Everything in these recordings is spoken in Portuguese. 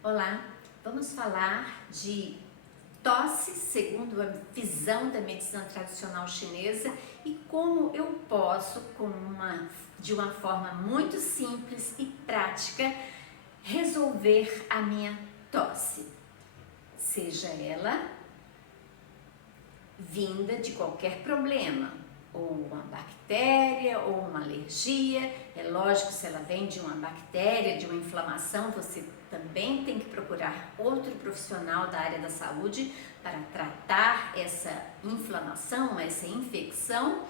Olá, vamos falar de tosse segundo a visão da medicina tradicional chinesa e como eu posso, de uma forma muito simples e prática, resolver a minha tosse, seja ela vinda de qualquer problema, ou uma bactéria, ou uma alergia. É lógico, se ela vem de uma bactéria, de uma inflamação, você também tem que procurar outro profissional da área da saúde para tratar essa inflamação, essa infecção.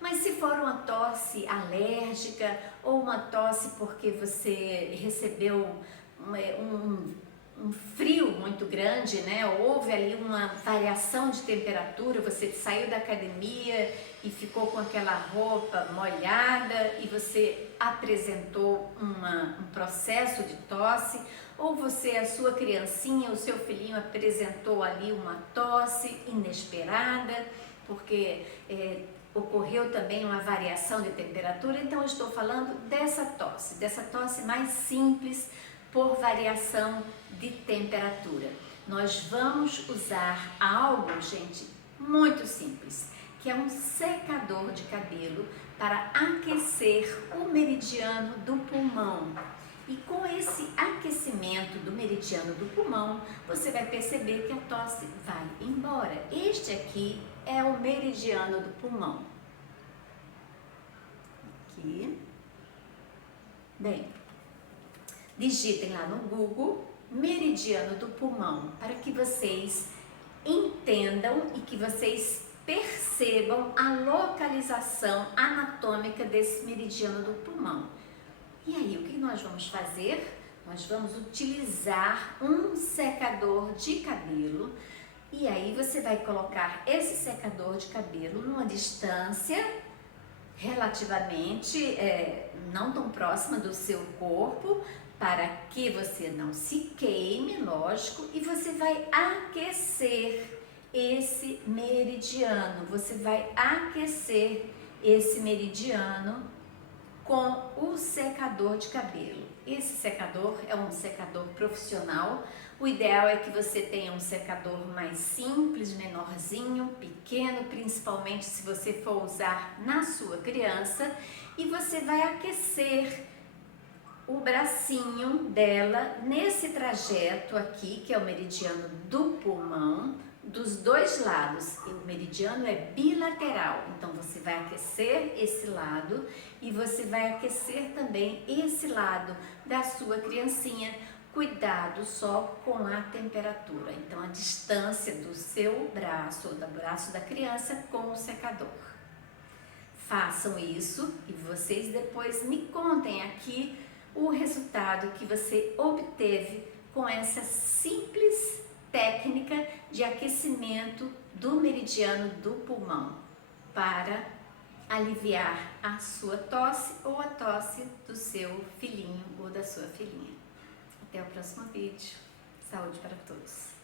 Mas se for uma tosse alérgica ou uma tosse porque você recebeu um frio muito grande, né? Houve ali uma variação de temperatura, você saiu da academia e ficou com aquela roupa molhada e você apresentou um processo de tosse, ou a sua criancinha, o seu filhinho apresentou ali uma tosse inesperada, porque ocorreu também uma variação de temperatura. Então eu estou falando dessa tosse mais simples, por variação de temperatura. Nós vamos usar algo, gente, muito simples, que é um secador de cabelo para aquecer o meridiano do pulmão. E com esse aquecimento do meridiano do pulmão, você vai perceber que a tosse vai embora. Este aqui é o meridiano do pulmão. Aqui. Bem, digitem lá no Google meridiano do pulmão para que vocês entendam e que vocês percebam a localização anatômica desse meridiano do pulmão. E aí, o que nós vamos fazer? Nós vamos utilizar um secador de cabelo e aí você vai colocar esse secador de cabelo numa distância relativamente não tão próxima do seu corpo, para que você não se queime, lógico, e você vai aquecer esse meridiano. Você vai aquecer esse meridiano com o secador de cabelo. Esse secador é um secador profissional. O ideal é que você tenha um secador mais simples, menorzinho, pequeno, principalmente se você for usar na sua criança, e você vai aquecer o bracinho dela nesse trajeto aqui, que é o meridiano do pulmão, dos dois lados. E o meridiano é bilateral, então você vai aquecer esse lado e você vai aquecer também esse lado da sua criancinha. Cuidado só com a temperatura, então a distância do seu braço ou do braço da criança com o secador. Façam isso e vocês depois me contem aqui o resultado que você obteve com essa simples técnica de aquecimento do meridiano do pulmão para aliviar a sua tosse ou a tosse do seu filhinho ou da sua filhinha. Até o próximo vídeo. Saúde para todos!